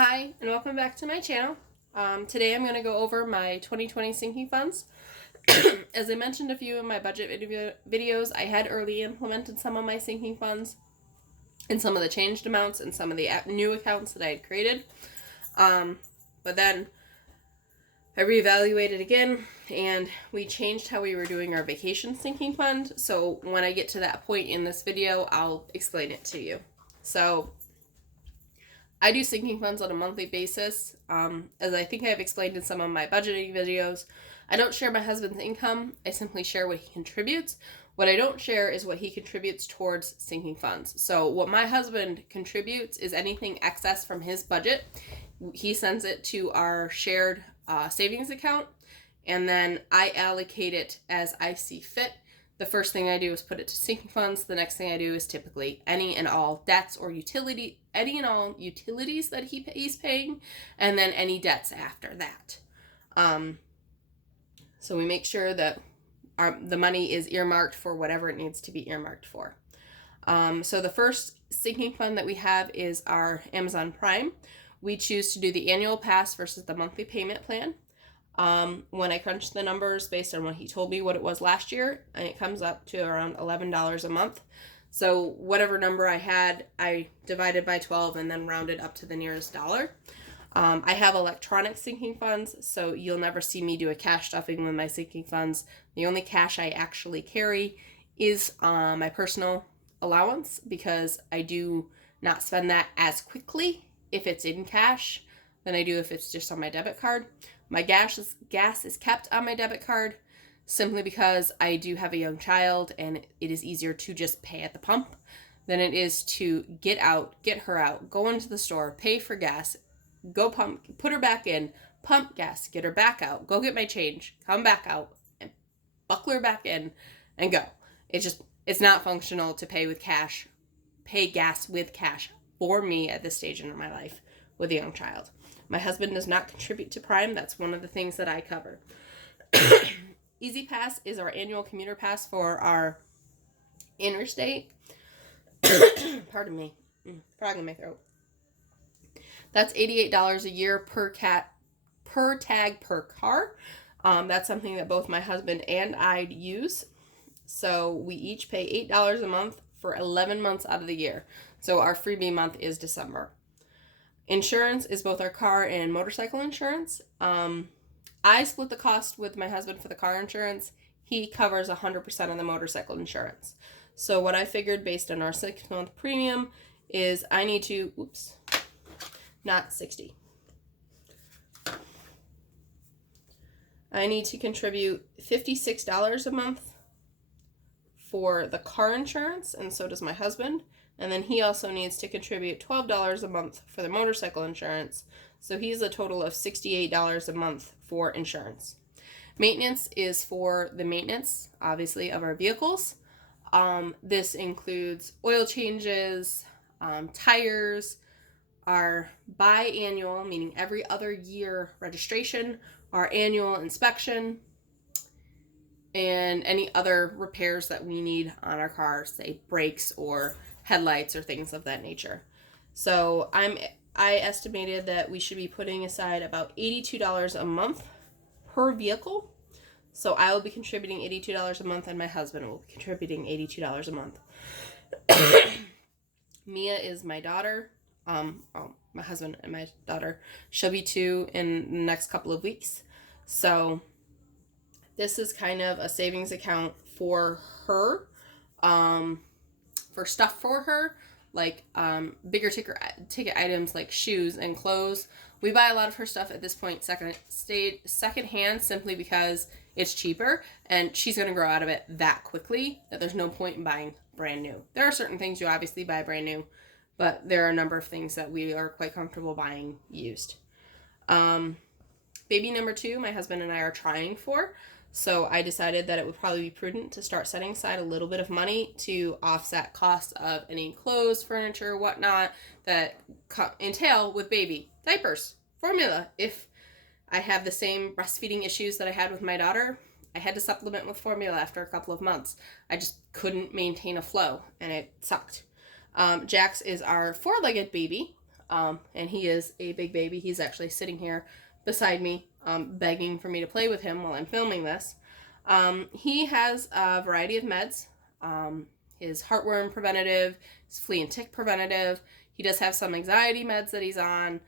Hi, and welcome back to my channel. Today I'm going to go over my 2020 sinking funds. As I mentioned a few in my budget videos, I had early implemented some of my sinking funds and some of the changed amounts and some of the new accounts that I had created. But then I reevaluated again and we changed how we were doing our vacation sinking fund. So when I get to that point in this video, I'll explain it to you. So I do sinking funds on a monthly basis. As I think I've explained in some of my budgeting videos, I don't share my husband's income. I simply share what he contributes. What I don't share is what he contributes towards sinking funds. So what my husband contributes is anything excess from his budget. He sends it to our shared savings account, and then I allocate it as I see fit. The first thing I do is put it to sinking funds. The next thing I do is typically any and all debts or any and all utilities that he's paying, and then any debts after that. So we make sure that the money is earmarked for whatever it needs to be earmarked for. So the first sinking fund that we have is our Amazon Prime. We choose to do the annual pass versus the monthly payment plan. When I crunched the numbers based on what he told me what it was last year, and it comes up to around $11 a month. So whatever number I had, I divided by 12 and then rounded up to the nearest dollar. I have electronic sinking funds, so you'll never see me do a cash stuffing with my sinking funds. The only cash I actually carry is my personal allowance, because I do not spend that as quickly if it's in cash than I do if it's just on my debit card. My gas is kept on my debit card simply because I do have a young child, and it is easier to just pay at the pump than it is to get her out, go into the store, pay for gas, go pump, put her back in, pump gas, get her back out, go get my change, come back out, and buckle her back in, and go. It's not functional to pay gas with cash for me at this stage in my life with a young child. My husband does not contribute to Prime. That's one of the things that I cover. Easy Pass is our annual commuter pass for our interstate. Pardon me. Frog in my throat. That's $88 a year per tag per car. That's something that both my husband and I use. So we each pay $8 a month for 11 months out of the year. So our freebie month is December. Insurance is both our car and motorcycle insurance. I split the cost with my husband for the car insurance. He covers 100% of the motorcycle insurance. So what I figured based on our 6-month premium is I need to, not 60. I need to contribute $56 a month for the car insurance, and so does my husband. And then he also needs to contribute $12 a month for the motorcycle insurance. So he's a total of $68 a month for insurance. Maintenance is for the maintenance, obviously, of our vehicles. This includes oil changes, tires, our biannual, meaning every other year registration, our annual inspection, and any other repairs that we need on our car, say brakes or headlights or things of that nature. So I estimated that we should be putting aside about $82 a month per vehicle. So I will be contributing $82 a month, and my husband will be contributing $82 a month. Mia is my daughter. My husband and my daughter. She'll be 2 in the next couple of weeks. So this is kind of a savings account for her. For stuff for her, like bigger ticket items like shoes and clothes. We buy a lot of her stuff at this point secondhand, simply because it's cheaper, and she's going to grow out of it that quickly that there's no point in buying brand new. There are certain things you obviously buy brand new, but there are a number of things that we are quite comfortable buying used. Baby number 2, my husband and I are trying for. So I decided that it would probably be prudent to start setting aside a little bit of money to offset costs of any clothes, furniture, whatnot that entail with baby. Diapers, formula. If I have the same breastfeeding issues that I had with my daughter, I had to supplement with formula after a couple of months. I just couldn't maintain a flow, and it sucked. Jax is our 4-legged baby. And he is a big baby. He's actually sitting here beside me, begging for me to play with him while I'm filming this. He has a variety of meds. His heartworm preventative, his flea and tick preventative. He does have some anxiety meds that he's on.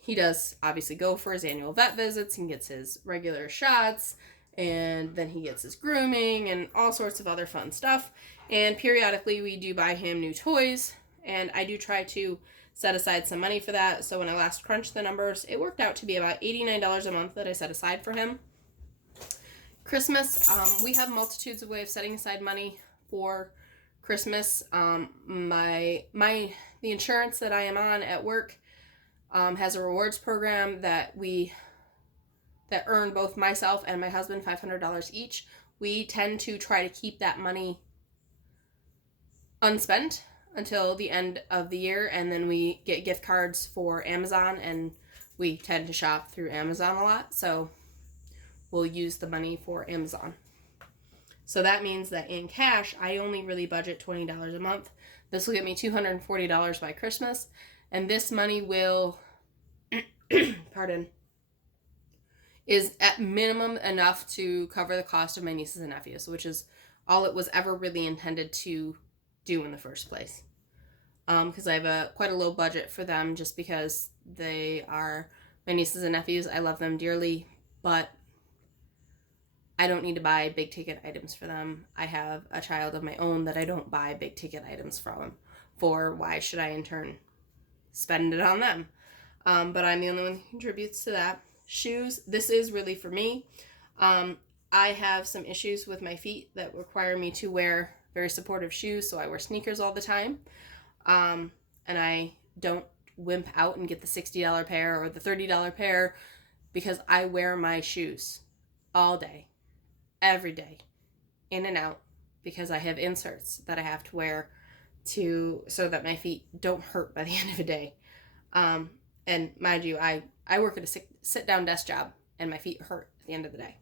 He does obviously go for his annual vet visits and gets his regular shots, and then he gets his grooming and all sorts of other fun stuff. And periodically we do buy him new toys, and I do try to set aside some money for that. So when I last crunched the numbers, it worked out to be about $89 a month that I set aside for him. Christmas, we have multitudes of ways of setting aside money for Christmas. The insurance that I am on at work has a rewards program that earn both myself and my husband $500 each. We tend to try to keep that money unspent until the end of the year, and then we get gift cards for Amazon, and we tend to shop through Amazon a lot, so we'll use the money for Amazon. So that means that in cash, I only really budget $20 a month. This will get me $240 by Christmas, and this money will, is at minimum enough to cover the cost of my nieces and nephews, which is all it was ever really intended to do in the first place. Because I have quite a low budget for them, just because they are my nieces and nephews. I love them dearly, but I don't need to buy big ticket items for them. I have a child of my own that I don't buy big ticket items from. Why should I in turn spend it on them? But I'm the only one who contributes to that. Shoes, this is really for me. I have some issues with my feet that require me to wear very supportive shoes, so I wear sneakers all the time. And I don't wimp out and get the $60 pair or the $30 pair, because I wear my shoes all day, every day, in and out, because I have inserts that I have to wear so that my feet don't hurt by the end of the day. And mind you, I work at a sit-down desk job, and my feet hurt at the end of the day.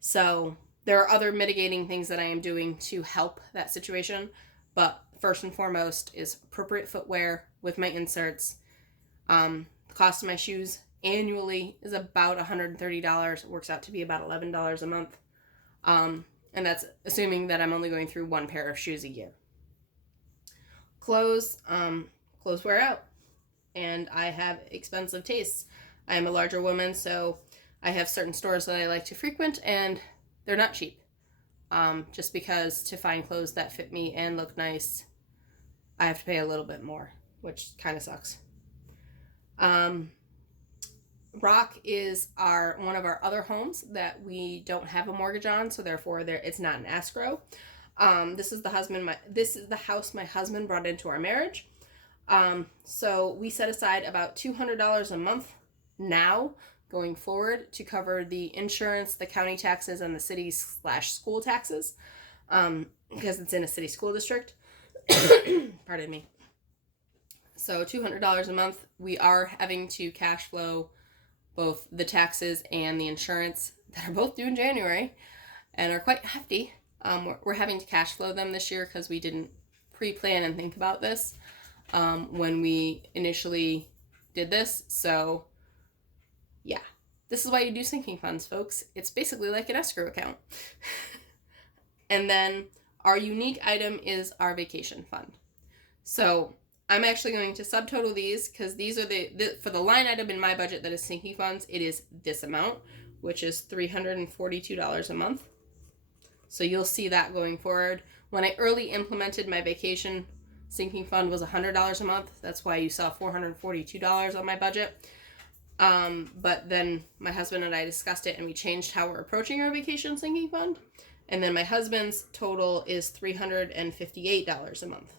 So there are other mitigating things that I am doing to help that situation, but first and foremost is appropriate footwear with my inserts. The cost of my shoes annually is about $130. It works out to be about $11 a month. And that's assuming that I'm only going through one pair of shoes a year. Clothes wear out, and I have expensive tastes. I am a larger woman, so I have certain stores that I like to frequent, and they're not cheap. Just because to find clothes that fit me and look nice, I have to pay a little bit more, which kind of sucks. Rock is one of our other homes that we don't have a mortgage on, so therefore it's not an escrow. This is the house my husband brought into our marriage. So we set aside about $200 a month now going forward to cover the insurance, the county taxes, and the city/school taxes, because it's in a city school district. Pardon me. So $200 a month. We are having to cash flow both the taxes and the insurance that are both due in January and are quite hefty. We're having to cash flow them this year because we didn't pre-plan and think about this when we initially did this. So yeah, this is why you do sinking funds, folks. It's basically like an escrow account. And then our unique item is our vacation fund. So I'm actually going to subtotal these, because these are for the line item in my budget that is sinking funds, it is this amount, which is $342 a month. So you'll see that going forward. When I early implemented my vacation sinking fund was $100 a month. That's why you saw $442 on my budget. But then my husband and I discussed it, and we changed how we're approaching our vacation sinking fund. And then my husband's total is $358 a month.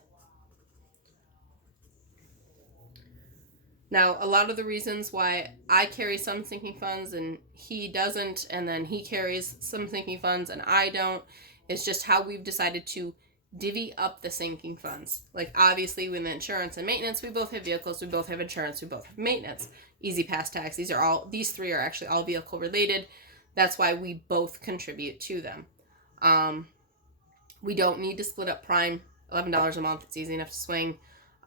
Now, a lot of the reasons why I carry some sinking funds and he doesn't, and then he carries some sinking funds and I don't, is just how we've decided to divvy up the sinking funds. Like, obviously, with insurance and maintenance, we both have vehicles, we both have insurance, we both have maintenance. Easy Pass tax, these three are actually all vehicle related. That's why we both contribute to them. We don't need to split up Prime, $11 a month, it's easy enough to swing.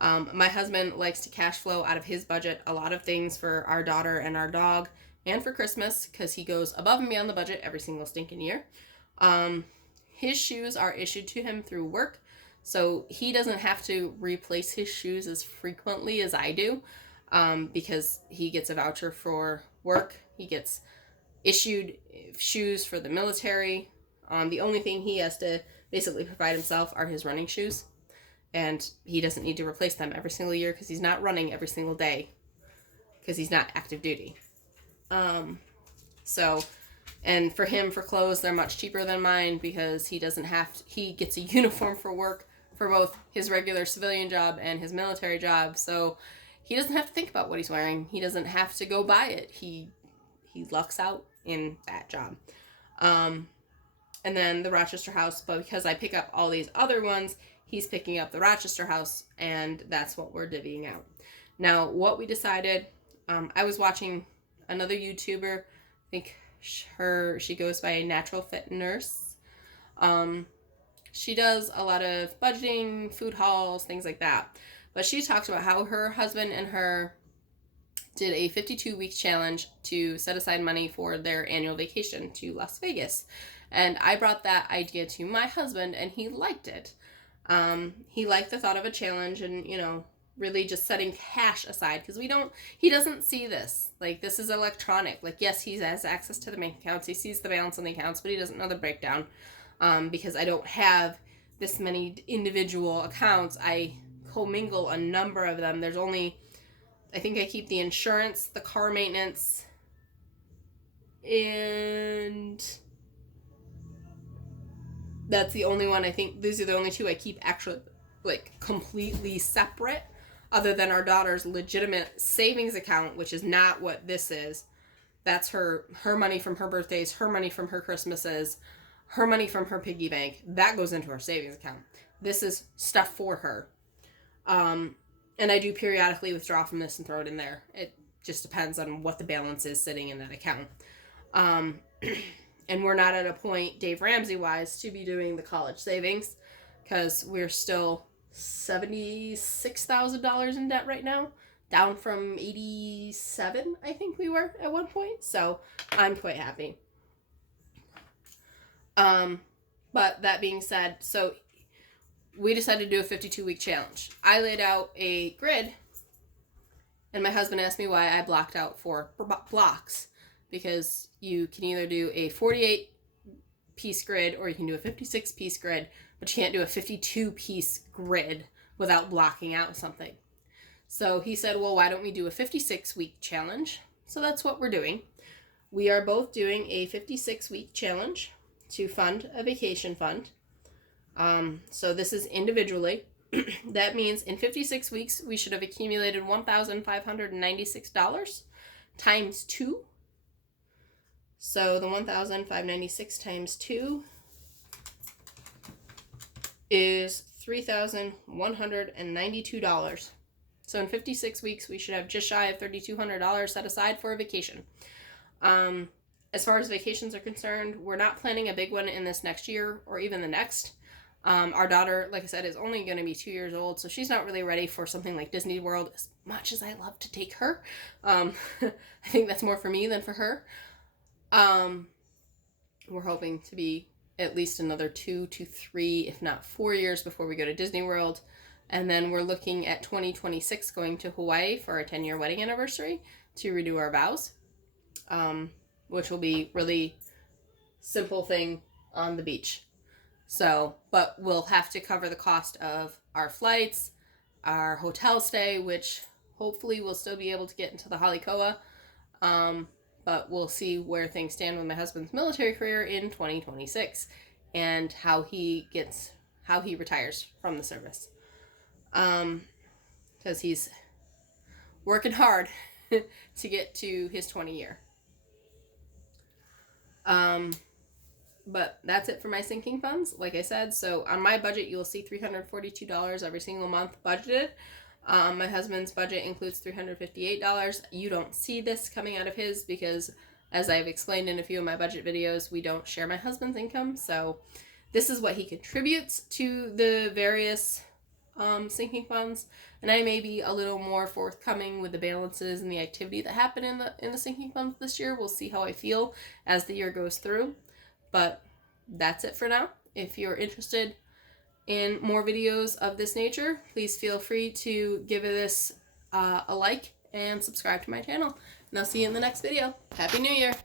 My husband likes to cash flow out of his budget a lot of things for our daughter and our dog and for Christmas because he goes above and beyond the budget every single stinking year. His shoes are issued to him through work, so he doesn't have to replace his shoes as frequently as I do because he gets a voucher for work. He gets issued shoes for the military. The only thing he has to basically provide himself are his running shoes. And he doesn't need to replace them every single year because he's not running every single day because he's not active duty. And for him, for clothes, they're much cheaper than mine because he gets a uniform for work for both his regular civilian job and his military job. So he doesn't have to think about what he's wearing. He doesn't have to go buy it. He lucks out in that job. And then the Rochester house, but because I pick up all these other ones, he's picking up the Rochester house, and that's what we're divvying out. Now, what we decided, I was watching another YouTuber, I think she goes by Natural Fit Nurse. She does a lot of budgeting, food hauls, things like that. But she talks about how her husband and her did a 52-week challenge to set aside money for their annual vacation to Las Vegas. And I brought that idea to my husband, and he liked it. He liked the thought of a challenge and, really just setting cash aside because he doesn't see this. Like, this is electronic. Like, yes, he has access to the bank accounts. He sees the balance on the accounts, but he doesn't know the breakdown because I don't have this many individual accounts. I commingle a number of them. There's only, I think I keep the insurance, the car maintenance, and that's the only one. I think these are the only two I keep actually completely separate, other than our daughter's legitimate savings account, which is not what this is. That's her money from her birthdays, her money from her Christmases, her money from her piggy bank. That goes into her savings account. This is stuff for her. And I do periodically withdraw from this and throw it in there. It just depends on what the balance is sitting in that account. And we're not at a point, Dave Ramsey-wise, to be doing the college savings because we're still $76,000 in debt right now, down from 87, I think we were at one point. So I'm quite happy. But that being said, so we decided to do a 52-week challenge. I laid out a grid, and my husband asked me why I blocked out 4 blocks. Because you can either do a 48-piece grid or you can do a 56-piece grid, but you can't do a 52-piece grid without blocking out something. So he said, well, why don't we do a 56-week challenge? So that's what we're doing. We are both doing a 56-week challenge to fund a vacation fund. So this is individually. That means in 56 weeks, we should have accumulated $1,596 times 2. So the $1,596 times 2 is $3,192. So in 56 weeks, we should have just shy of $3,200 set aside for a vacation. As far as vacations are concerned, we're not planning a big one in this next year or even the next. Our daughter, like I said, is only going to be 2 years old, so she's not really ready for something like Disney World as much as I love to take her. I think that's more for me than for her. We're hoping to be at least another 2 to 3, if not 4 years before we go to Disney World. And then we're looking at 2026 going to Hawaii for our 10-year wedding anniversary to renew our vows, which will be really simple thing on the beach. So, but we'll have to cover the cost of our flights, our hotel stay, which hopefully we'll still be able to get into the Halikoa. But we'll see where things stand with my husband's military career in 2026 and how he retires from the service. Because he's working hard to get to his 20 year. But that's it for my sinking funds, like I said. So on my budget, you'll see $342 every single month budgeted. My husband's budget includes $358. You don't see this coming out of his because, as I've explained in a few of my budget videos, we don't share my husband's income. So this is what he contributes to the various sinking funds, and I may be a little more forthcoming with the balances and the activity that happened in the sinking funds this year. We'll see how I feel as the year goes through, but that's it for now. If you're interested in more videos of this nature, please feel free to give this a like and subscribe to my channel, and I'll see you in the next video. Happy New Year!